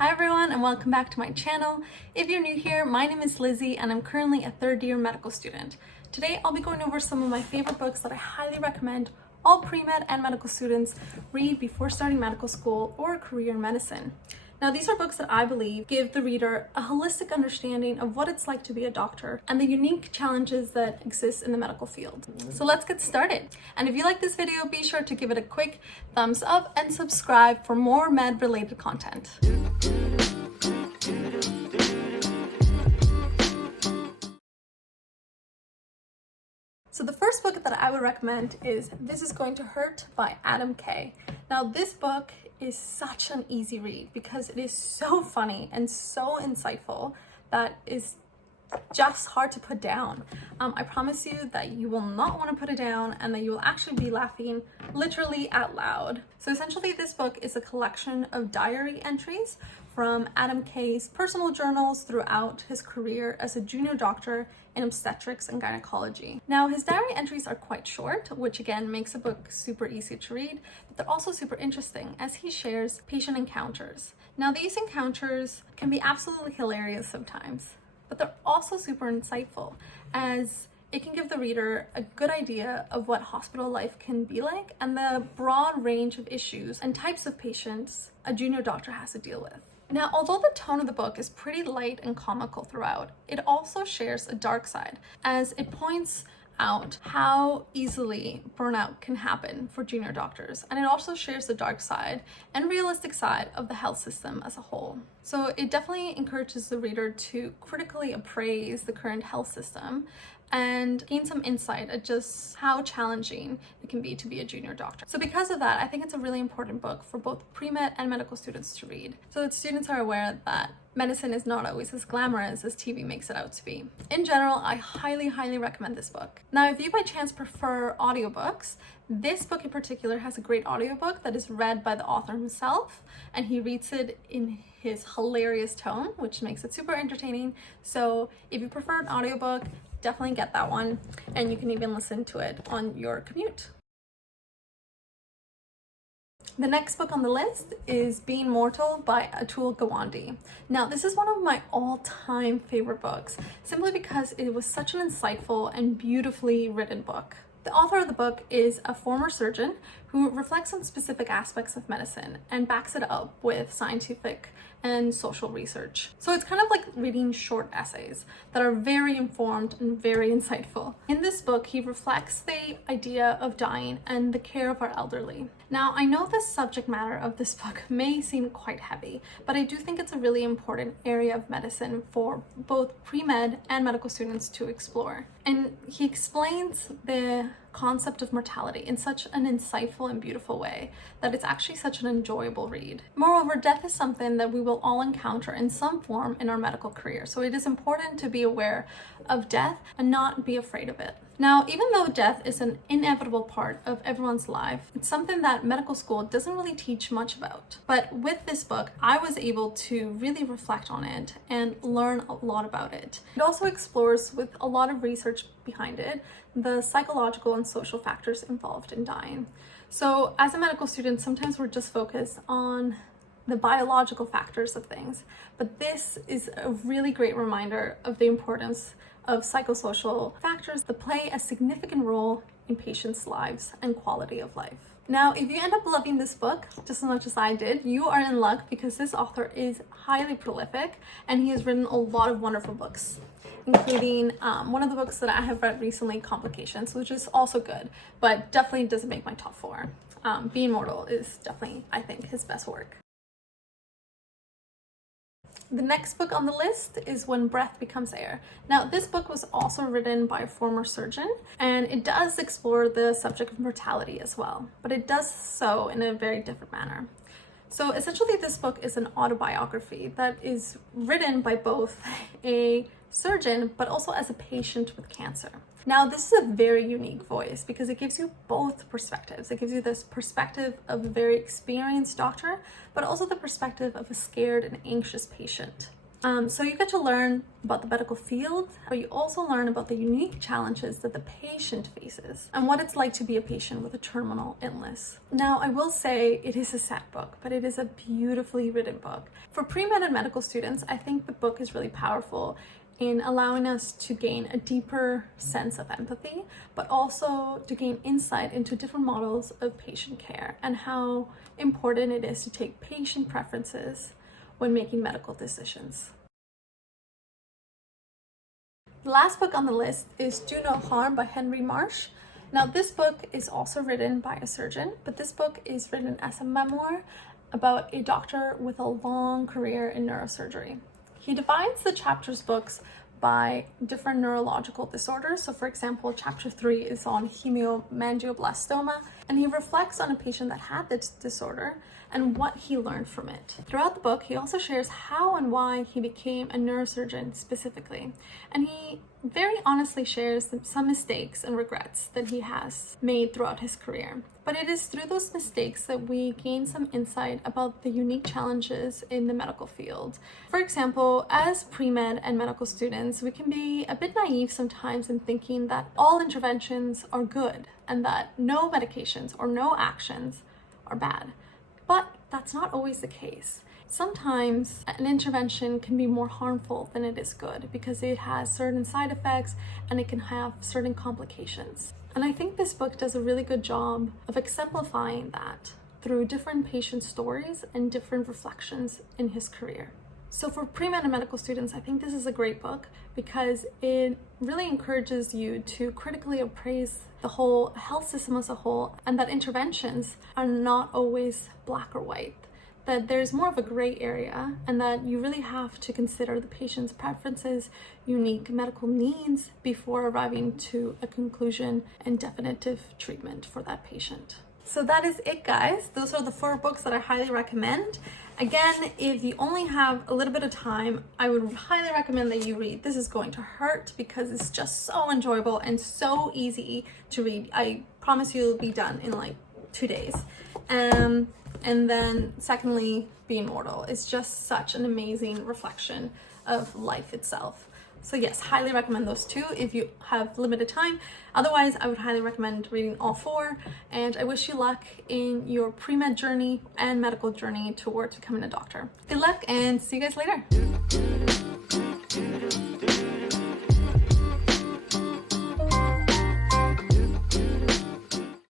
Hi everyone and welcome back to my channel. If you're new here, my name is Lizzie and I'm currently a third-year medical student. Today I'll be going over some of my favorite books that I highly recommend all pre-med and medical students read before starting medical school or a career in medicine. Now these are books that I believe give the reader a holistic understanding of what it's like to be a doctor and the unique challenges that exist in the medical field. So let's get started. And if you like this video, be sure to give it a quick thumbs up and subscribe for more med related content. So the first book that I would recommend is This Is Going to Hurt by Adam Kay. Now this book is such an easy read because it is so funny and so insightful that is just hard to put down. I promise you that you will not want to put it down and that you will actually be laughing literally out loud. So essentially this book is a collection of diary entries from Adam Kay's personal journals throughout his career as a junior doctor in obstetrics and gynecology. Now his diary entries are quite short, which again makes the book super easy to read, but they're also super interesting as he shares patient encounters. Now these encounters can be absolutely hilarious sometimes, but they're also super insightful as it can give the reader a good idea of what hospital life can be like and the broad range of issues and types of patients a junior doctor has to deal with. Now, although the tone of the book is pretty light and comical throughout, it also shares a dark side as it points out how easily burnout can happen for junior doctors. And it also shares the dark side and realistic side of the health system as a whole. So it definitely encourages the reader to critically appraise the current health system and gain some insight at just how challenging it can be to be a junior doctor. So because of that, I think it's a really important book for both pre-med and medical students to read, so that students are aware that medicine is not always as glamorous as TV makes it out to be. In general, I highly recommend this book. Now, if you by chance prefer audiobooks, this book in particular has a great audiobook that is read by the author himself, and he reads it in his hilarious tone, which makes it super entertaining. So if you prefer an audiobook, definitely get that one, and you can even listen to it on your commute. The next book on the list is Being Mortal by Atul Gawande. Now, this is one of my all-time favorite books, simply because it was such an insightful and beautifully written book. The author of the book is a former surgeon who reflects on specific aspects of medicine and backs it up with scientific and social research. So it's kind of like reading short essays that are very informed and very insightful. In this book, he reflects the idea of dying and the care of our elderly. Now, I know the subject matter of this book may seem quite heavy, but I do think it's a really important area of medicine for both pre-med and medical students to explore. And he explains the concept of mortality in such an insightful and beautiful way that it's actually such an enjoyable read. Moreover, death is something that we will all encounter in some form in our medical career, so it is important to be aware of death and not be afraid of it. Now, even though death is an inevitable part of everyone's life, it's something that medical school doesn't really teach much about. But with this book, I was able to really reflect on it and learn a lot about it. It also explores, with a lot of research behind it, the psychological and social factors involved in dying. So as a medical student, sometimes we're just focused on the biological factors of things, but this is a really great reminder of the importance of psychosocial factors that play a significant role in patients' lives and quality of life. Now, if you end up loving this book just as much as I did, you are in luck because this author is highly prolific and he has written a lot of wonderful books, including one of the books that I have read recently, Complications, which is also good, but definitely doesn't make my top 4. Being Mortal is definitely, I think, his best work. The next book on the list is When Breath Becomes Air. Now, this book was also written by a former surgeon, and it does explore the subject of mortality as well, but it does so in a very different manner. So essentially, this book is an autobiography that is written by both a surgeon, but also as a patient with cancer. Now, this is a very unique voice because it gives you both perspectives. It gives you this perspective of a very experienced doctor, but also the perspective of a scared and anxious patient. So you get to learn about the medical field, but you also learn about the unique challenges that the patient faces and what it's like to be a patient with a terminal illness. Now, I will say it is a sad book, but it is a beautifully written book. For pre-med and medical students, I think the book is really powerful in allowing us to gain a deeper sense of empathy, but also to gain insight into different models of patient care and how important it is to take patient preferences when making medical decisions. The last book on the list is Do No Harm by Henry Marsh. Now, this book is also written by a surgeon, but this book is written as a memoir about a doctor with a long career in neurosurgery. He divides the chapters books by different neurological disorders. So for example, chapter 3 is on hemangioblastoma, and he reflects on a patient that had this disorder and what he learned from it. Throughout the book, he also shares how and why he became a neurosurgeon specifically. And he very honestly shares some mistakes and regrets that he has made throughout his career. But it is through those mistakes that we gain some insight about the unique challenges in the medical field. For example, as pre-med and medical students, we can be a bit naive sometimes in thinking that all interventions are good and that no medications or no actions are bad. But that's not always the case. Sometimes an intervention can be more harmful than it is good because it has certain side effects and it can have certain complications. And I think this book does a really good job of exemplifying that through different patient stories and different reflections in his career. So for pre-med and medical students, I think this is a great book because it really encourages you to critically appraise the whole health system as a whole, and that interventions are not always black or white, that there's more of a gray area, and that you really have to consider the patient's preferences, unique medical needs before arriving to a conclusion and definitive treatment for that patient. So that is it, guys. Those are the 4 books that I highly recommend. Again, if you only have a little bit of time, I would highly recommend that you read This Is Going to Hurt because it's just so enjoyable and so easy to read. I promise you'll be done in like 2 days. And then secondly, Being Mortal is just such an amazing reflection of life itself. So yes, highly recommend those 2 if you have limited time. Otherwise, I would highly recommend reading all 4. And I wish you luck in your pre-med journey and medical journey towards becoming a doctor. Good luck and see you guys later.